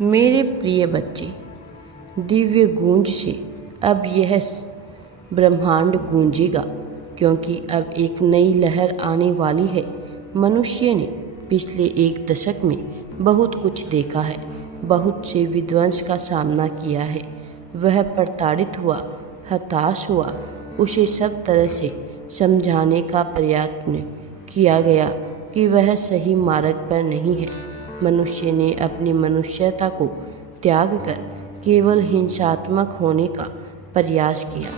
मेरे प्रिय बच्चे, दिव्य गूंज से अब यह ब्रह्मांड गूंजेगा, क्योंकि अब एक नई लहर आने वाली है। मनुष्य ने पिछले 1 दशक में बहुत कुछ देखा है, बहुत से विध्वंस का सामना किया है। वह प्रताड़ित हुआ, हताश हुआ। उसे सब तरह से समझाने का प्रयत्न किया गया कि वह सही मार्ग पर नहीं है। मनुष्य ने अपनी मनुष्यता को त्याग कर केवल हिंसात्मक होने का प्रयास किया।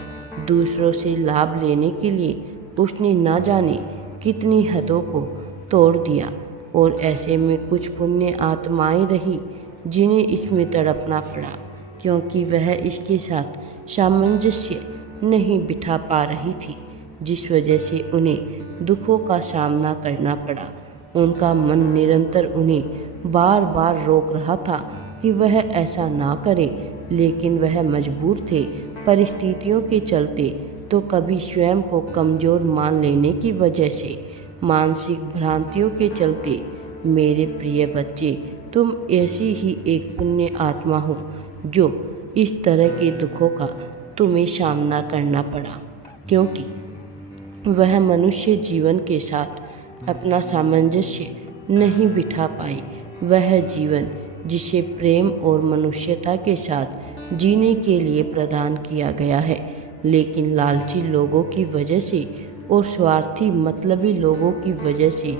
दूसरों से लाभ लेने के लिए उसने न जाने कितनी हदों को तोड़ दिया, और ऐसे में कुछ पुण्य आत्माएं रही जिन्हें इसमें तड़पना पड़ा, क्योंकि वह इसके साथ सामंजस्य नहीं बिठा पा रही थी, जिस वजह से उन्हें दुखों का सामना करना पड़ा। उनका मन निरंतर उन्हें बार बार रोक रहा था कि वह ऐसा ना करे, लेकिन वह मजबूर थे, परिस्थितियों के चलते, तो कभी स्वयं को कमज़ोर मान लेने की वजह से, मानसिक भ्रांतियों के चलते। मेरे प्रिय बच्चे, तुम ऐसी ही एक पुण्य आत्मा हो जो इस तरह के दुखों का तुम्हें सामना करना पड़ा, क्योंकि वह मनुष्य जीवन के साथ अपना सामंजस्य नहीं बिठा पाई। वह जीवन जिसे प्रेम और मनुष्यता के साथ जीने के लिए प्रदान किया गया है, लेकिन लालची लोगों की वजह से और स्वार्थी मतलबी लोगों की वजह से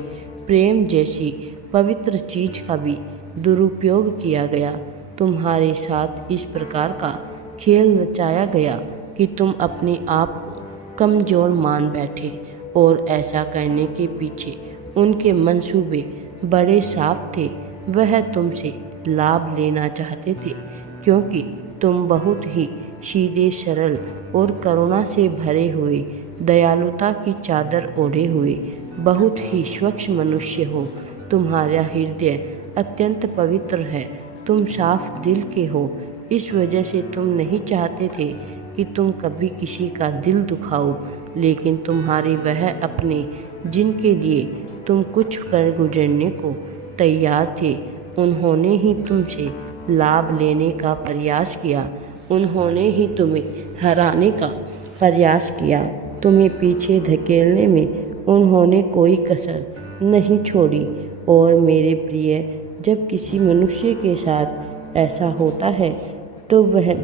प्रेम जैसी पवित्र चीज़ का भी दुरुपयोग किया गया। तुम्हारे साथ इस प्रकार का खेल रचाया गया कि तुम अपने आप को कमज़ोर मान बैठे, और ऐसा करने के पीछे उनके मंसूबे बड़े साफ थे। वह तुमसे लाभ लेना चाहते थे, क्योंकि तुम बहुत ही सीधे सरल और करुणा से भरे हुए, दयालुता की चादर ओढ़े हुए बहुत ही स्वच्छ मनुष्य हो। तुम्हारा हृदय अत्यंत पवित्र है, तुम साफ दिल के हो। इस वजह से तुम नहीं चाहते थे कि तुम कभी किसी का दिल दुखाओ, लेकिन तुम्हारे वह अपने जिनके लिए तुम कुछ कर गुजरने को तैयार थे, उन्होंने ही तुमसे लाभ लेने का प्रयास किया। उन्होंने ही तुम्हें हराने का प्रयास किया। तुम्हें पीछे धकेलने में उन्होंने कोई कसर नहीं छोड़ी। और मेरे प्रिय, जब किसी मनुष्य के साथ ऐसा होता है, तो वह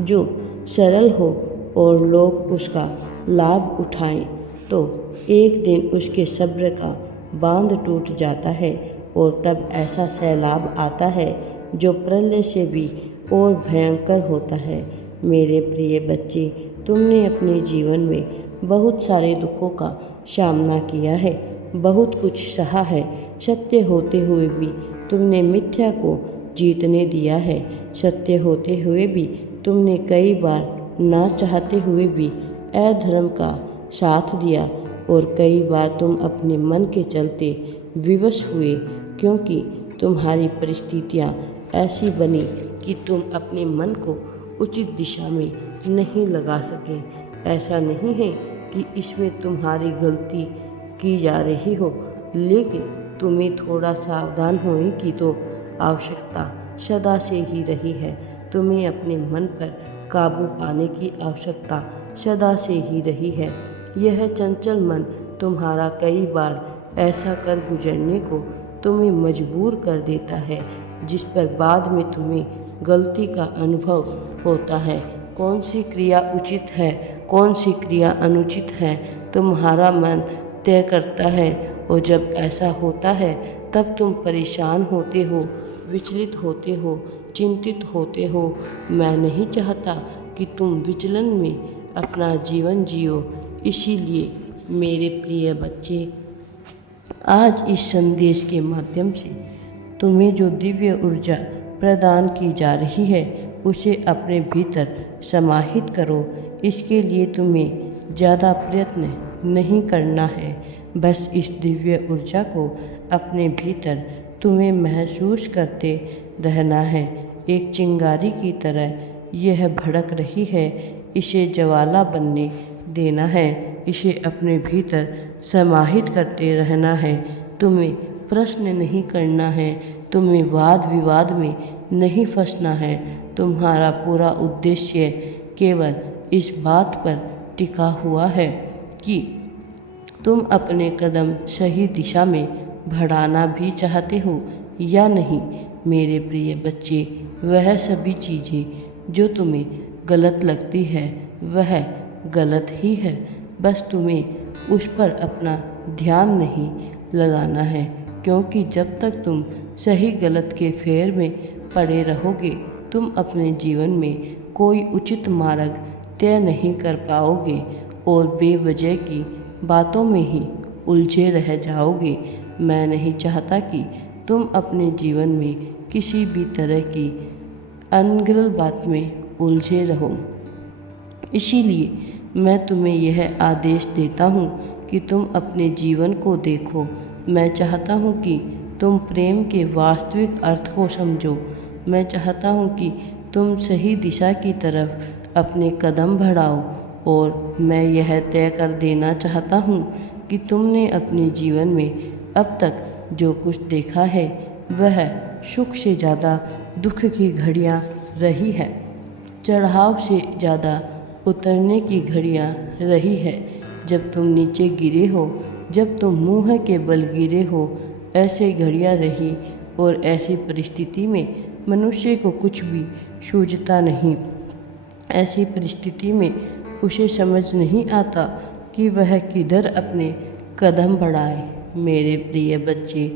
जो सरल हो और लोग उसका लाभ उठाएं, तो एक दिन उसके सब्र का बांध टूट जाता है, और तब ऐसा सैलाब आता है जो प्रलय से भी और भयंकर होता है। मेरे प्रिय बच्चे, तुमने अपने जीवन में बहुत सारे दुखों का सामना किया है, बहुत कुछ सहा है। सत्य होते हुए भी तुमने मिथ्या को जीतने दिया है। सत्य होते हुए भी तुमने कई बार ना चाहते हुए भी अधर्म का साथ दिया, और कई बार तुम अपने मन के चलते विवश हुए, क्योंकि तुम्हारी परिस्थितियाँ ऐसी बनी कि तुम अपने मन को उचित दिशा में नहीं लगा सके। ऐसा नहीं है कि इसमें तुम्हारी गलती की जा रही हो, लेकिन तुम्हें थोड़ा सावधान होने की तो आवश्यकता सदा से ही रही है। तुम्हें अपने मन पर काबू पाने की आवश्यकता सदा से ही रही है। यह चंचल मन तुम्हारा कई बार ऐसा कर गुजरने को तुम्हें मजबूर कर देता है, जिस पर बाद में तुम्हें गलती का अनुभव होता है। कौन सी क्रिया उचित है, कौन सी क्रिया अनुचित है, तुम्हारा मन तय करता है। और जब ऐसा होता है, तब तुम परेशान होते हो, विचलित होते हो, चिंतित होते हो। मैं नहीं चाहता कि तुम विचलन में अपना जीवन जियो। इसीलिए मेरे प्रिय बच्चे, आज इस संदेश के माध्यम से तुम्हें जो दिव्य ऊर्जा प्रदान की जा रही है, उसे अपने भीतर समाहित करो। इसके लिए तुम्हें ज़्यादा प्रयत्न नहीं करना है, बस इस दिव्य ऊर्जा को अपने भीतर तुम्हें महसूस करते रहना है। एक चिंगारी की तरह यह भड़क रही है, इसे ज्वाला बनने देना है, इसे अपने भीतर समाहित करते रहना है। तुम्हें प्रश्न नहीं करना है, तुम्हें वाद विवाद में नहीं फंसना है। तुम्हारा पूरा उद्देश्य केवल इस बात पर टिका हुआ है कि तुम अपने कदम सही दिशा में बढ़ाना भी चाहते हो या नहीं। मेरे प्रिय बच्चे, वह सभी चीज़ें जो तुम्हें गलत लगती है वह गलत ही है। बस तुम्हें उस पर अपना ध्यान नहीं लगाना है, क्योंकि जब तक तुम सही गलत के फेर में पड़े रहोगे तुम अपने जीवन में कोई उचित मार्ग तय नहीं कर पाओगे और बेवजह की बातों में ही उलझे रह जाओगे। मैं नहीं चाहता कि तुम अपने जीवन में किसी भी तरह की अनगढ़ बात में उलझे रहो। इसीलिए मैं तुम्हें यह आदेश देता हूँ कि तुम अपने जीवन को देखो। मैं चाहता हूँ कि तुम प्रेम के वास्तविक अर्थ को समझो। मैं चाहता हूँ कि तुम सही दिशा की तरफ अपने कदम बढ़ाओ और मैं यह तय कर देना चाहता हूँ कि तुमने अपने जीवन में अब तक जो कुछ देखा है वह सुख से ज़्यादा दुख की घड़ियाँ रही है, चढ़ाव से ज़्यादा उतरने की घड़ियाँ रही है। जब तुम नीचे गिरे हो, जब तुम मुँह के बल गिरे हो, ऐसे घड़ियाँ रही और ऐसी परिस्थिति में मनुष्य को कुछ भी सूझता नहीं। ऐसी परिस्थिति में उसे समझ नहीं आता कि वह किधर अपने कदम बढ़ाए। मेरे प्रिय बच्चे,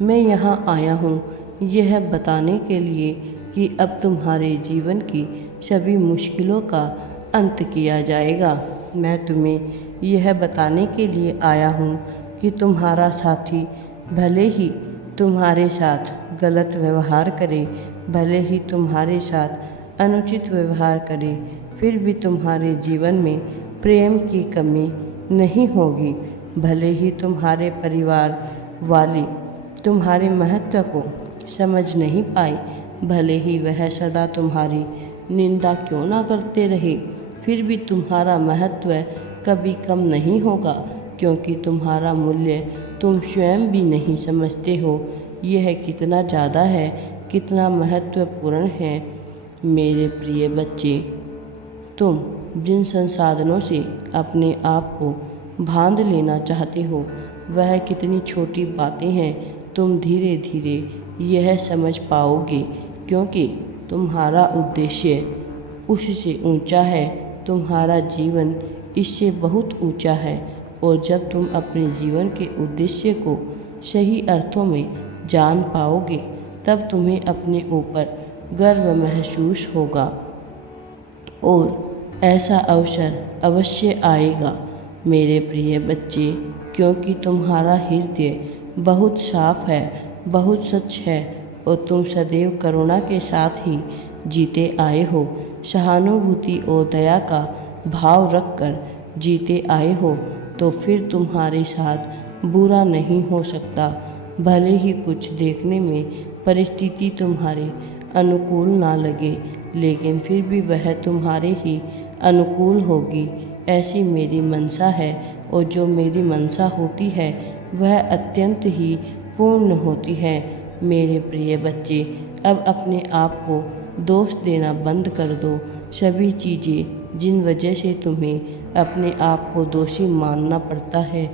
मैं यहाँ आया हूँ यह बताने के लिए कि अब तुम्हारे जीवन की सभी मुश्किलों का अंत किया जाएगा। मैं तुम्हें यह बताने के लिए आया हूँ कि तुम्हारा साथी भले ही तुम्हारे साथ गलत व्यवहार करे, भले ही तुम्हारे साथ अनुचित व्यवहार करे, फिर भी तुम्हारे जीवन में प्रेम की कमी नहीं होगी। भले ही तुम्हारे परिवार वाले तुम्हारे महत्व को समझ नहीं पाए, भले ही वह सदा तुम्हारी निंदा क्यों ना करते रहे, फिर भी तुम्हारा महत्व कभी कम नहीं होगा, क्योंकि तुम्हारा मूल्य तुम स्वयं भी नहीं समझते हो। यह कितना ज़्यादा है, कितना महत्वपूर्ण है। मेरे प्रिय बच्चे, तुम जिन संसाधनों से अपने आप को बांध लेना चाहते हो वह कितनी छोटी बातें हैं। तुम धीरे धीरे यह समझ पाओगे, क्योंकि तुम्हारा उद्देश्य उससे ऊंचा है। तुम्हारा जीवन इससे बहुत ऊंचा है और जब तुम अपने जीवन के उद्देश्य को सही अर्थों में जान पाओगे तब तुम्हें अपने ऊपर गर्व महसूस होगा और ऐसा अवसर अवश्य आएगा। मेरे प्रिय बच्चे, क्योंकि तुम्हारा हृदय बहुत साफ है, बहुत सच है और तुम सदैव करुणा के साथ ही जीते आए हो, सहानुभूति और दया का भाव रखकर जीते आए हो, तो फिर तुम्हारे साथ बुरा नहीं हो सकता। भले ही कुछ देखने में परिस्थिति तुम्हारे अनुकूल ना लगे, लेकिन फिर भी वह तुम्हारे ही अनुकूल होगी। ऐसी मेरी मनसा है और जो मेरी मनसा होती है वह अत्यंत ही पूर्ण होती है। मेरे प्रिय बच्चे, अब अपने आप को दोष देना बंद कर दो। सभी चीज़ें जिन वजह से तुम्हें अपने आप को दोषी मानना पड़ता है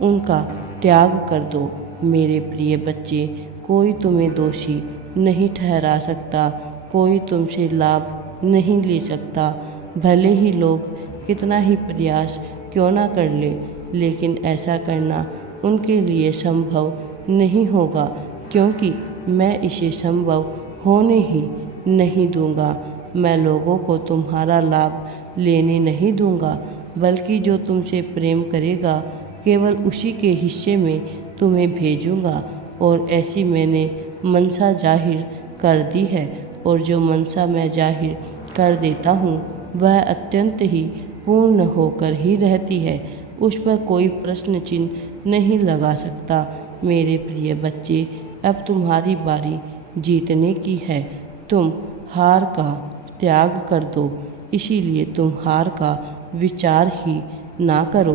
उनका त्याग कर दो। मेरे प्रिय बच्चे, कोई तुम्हें दोषी नहीं ठहरा सकता, कोई तुमसे लाभ नहीं ले सकता। भले ही लोग कितना ही प्रयास क्यों ना कर ले, लेकिन ऐसा करना उनके लिए संभव नहीं होगा, क्योंकि मैं इसे संभव होने ही नहीं दूंगा। मैं लोगों को तुम्हारा लाभ लेने नहीं दूंगा, बल्कि जो तुमसे प्रेम करेगा केवल उसी के हिस्से में तुम्हें भेजूंगा। और ऐसी मैंने मनसा जाहिर कर दी है, और जो मनसा मैं जाहिर कर देता हूँ वह अत्यंत ही पूर्ण होकर ही रहती है। उस पर कोई प्रश्न चिन्ह नहीं लगा सकता। मेरे प्रिय बच्चे, अब तुम्हारी बारी जीतने की है। तुम हार का त्याग कर दो, इसीलिए तुम हार का विचार ही ना करो।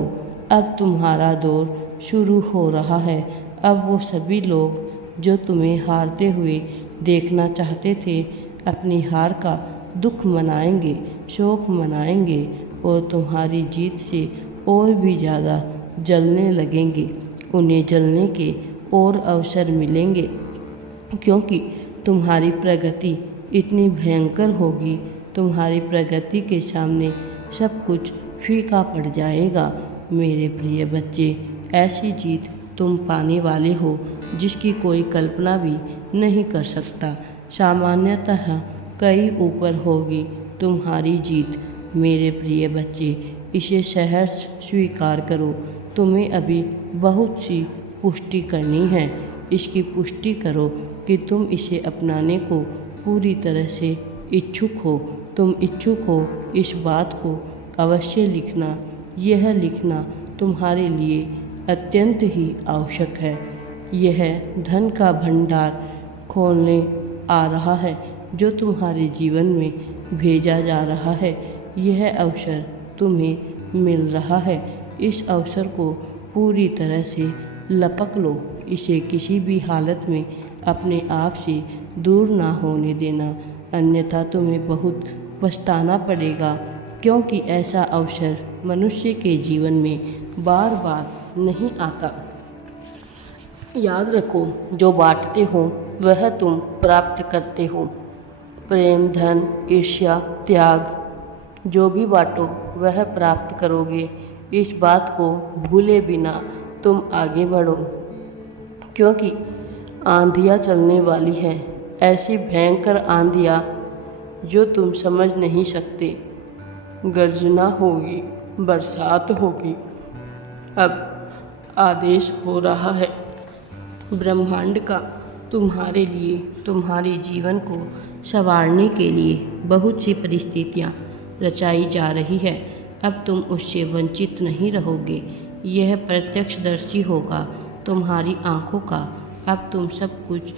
अब तुम्हारा दौर शुरू हो रहा है। अब वो सभी लोग जो तुम्हें हारते हुए देखना चाहते थे अपनी हार का दुख मनाएंगे, शोक मनाएंगे और तुम्हारी जीत से और भी ज़्यादा जलने लगेंगे। उन्हें जलने के और अवसर मिलेंगे क्योंकि तुम्हारी प्रगति इतनी भयंकर होगी, तुम्हारी प्रगति के सामने सब कुछ फीका पड़ जाएगा। मेरे प्रिय बच्चे, ऐसी जीत तुम पाने वाले हो जिसकी कोई कल्पना भी नहीं कर सकता। सामान्यतः कई ऊपर होगी तुम्हारी जीत। मेरे प्रिय बच्चे, इसे सहर्ष स्वीकार करो। तुम्हें अभी बहुत सी पुष्टि करनी है। इसकी पुष्टि करो कि तुम इसे अपनाने को पूरी तरह से इच्छुक हो। तुम इच्छुक हो इस बात को अवश्य लिखना। यह लिखना तुम्हारे लिए अत्यंत ही आवश्यक है। यह धन का भंडार खोलने आ रहा है जो तुम्हारे जीवन में भेजा जा रहा है। यह अवसर तुम्हें मिल रहा है। इस अवसर को पूरी तरह से लपक लो। इसे किसी भी हालत में अपने आप से दूर ना होने देना, अन्यथा तुम्हें बहुत पछताना पड़ेगा, क्योंकि ऐसा अवसर मनुष्य के जीवन में बार बार नहीं आता। याद रखो, जो बांटते हो वह तुम प्राप्त करते हो। प्रेम, धन, ईर्ष्या, त्याग, जो भी बांटो वह प्राप्त करोगे। इस बात को भूले बिना तुम आगे बढ़ो, क्योंकि आंधियाँ चलने वाली है, ऐसी भयंकर आंधियाँ जो तुम समझ नहीं सकते। गर्जना होगी, बरसात होगी। अब आदेश हो रहा है ब्रह्मांड का तुम्हारे लिए, तुम्हारे जीवन को संवारने के लिए बहुत सी परिस्थितियाँ रचाई जा रही है। अब तुम उससे वंचित नहीं रहोगे। यह प्रत्यक्षदर्शी होगा तुम्हारी आँखों का। अब तुम सब कुछ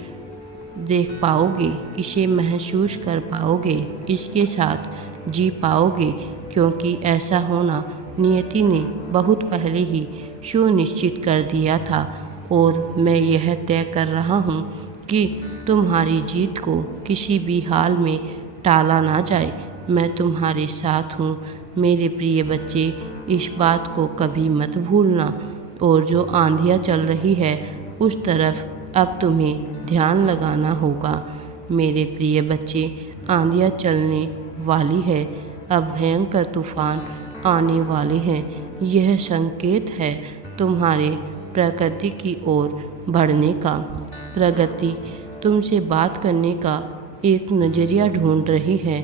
देख पाओगे, इसे महसूस कर पाओगे, इसके साथ जी पाओगे, क्योंकि ऐसा होना नियति ने बहुत पहले ही सुनिश्चित कर दिया था। और मैं यह तय कर रहा हूँ कि तुम्हारी जीत को किसी भी हाल में टाला ना जाए। मैं तुम्हारे साथ हूँ मेरे प्रिय बच्चे, इस बात को कभी मत भूलना। और जो आंधियाँ चल रही है उस तरफ अब तुम्हें ध्यान लगाना होगा। मेरे प्रिय बच्चे, आंधियाँ चलने वाली है, अब भयंकर तूफान आने वाले हैं। यह संकेत है तुम्हारे प्रगति की ओर बढ़ने का। प्रगति तुमसे बात करने का एक नज़रिया ढूंढ रही है।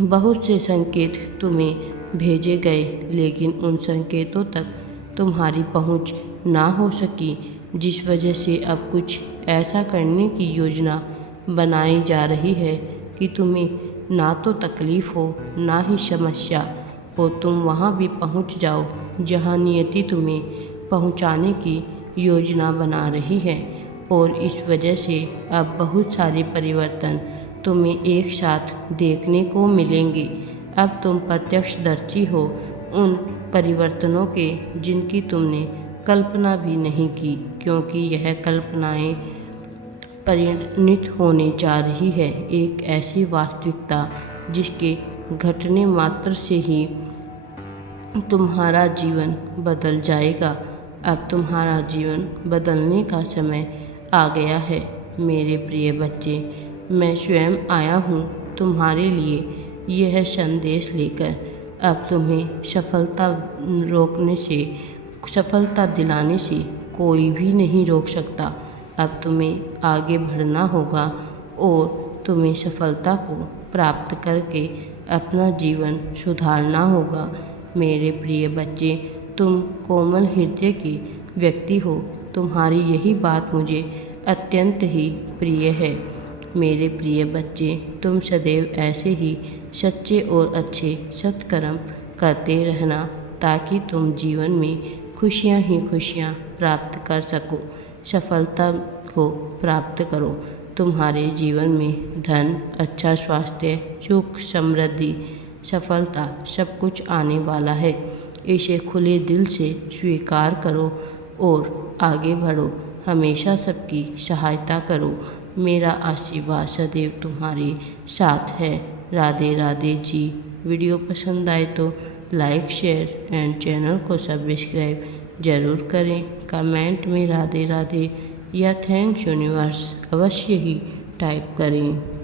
बहुत से संकेत तुम्हें भेजे गए, लेकिन उन संकेतों तक तुम्हारी पहुंच ना हो सकी, जिस वजह से अब कुछ ऐसा करने की योजना बनाई जा रही है कि तुम्हें ना तो तकलीफ़ हो ना ही समस्या, और तुम वहाँ भी पहुँच जाओ जहाँ नियति तुम्हें पहुँचाने की योजना बना रही है। और इस वजह से अब बहुत सारे परिवर्तन तुम्हें एक साथ देखने को मिलेंगे। अब तुम प्रत्यक्षदर्शी हो उन परिवर्तनों के जिनकी तुमने कल्पना भी नहीं की, क्योंकि यह कल्पनाएं परिणित होने जा रही है एक ऐसी वास्तविकता जिसके घटने मात्र से ही तुम्हारा जीवन बदल जाएगा। अब तुम्हारा जीवन बदलने का समय आ गया है। मेरे प्रिय बच्चे, मैं स्वयं आया हूँ तुम्हारे लिए यह संदेश लेकर। अब तुम्हें सफलता दिलाने से कोई भी नहीं रोक सकता। अब तुम्हें आगे बढ़ना होगा और तुम्हें सफलता को प्राप्त करके अपना जीवन सुधारना होगा। मेरे प्रिय बच्चे, तुम कोमल हृदय के व्यक्ति हो। तुम्हारी यही बात मुझे अत्यंत ही प्रिय है। मेरे प्रिय बच्चे, तुम सदैव ऐसे ही सच्चे और अच्छे सत्कर्म करते रहना, ताकि तुम जीवन में खुशियाँ ही खुशियाँ प्राप्त कर सको, सफलता को प्राप्त करो। तुम्हारे जीवन में धन, अच्छा स्वास्थ्य, सुख, समृद्धि, सफलता सब कुछ आने वाला है। इसे खुले दिल से स्वीकार करो और आगे बढ़ो। हमेशा सबकी सहायता करो। मेरा आशीर्वाद सदैव तुम्हारे साथ है। राधे राधे जी। वीडियो पसंद आए तो लाइक शेयर एंड चैनल को सब्सक्राइब ज़रूर करें। कमेंट में राधे राधे या थैंक्स यूनिवर्स अवश्य ही टाइप करें।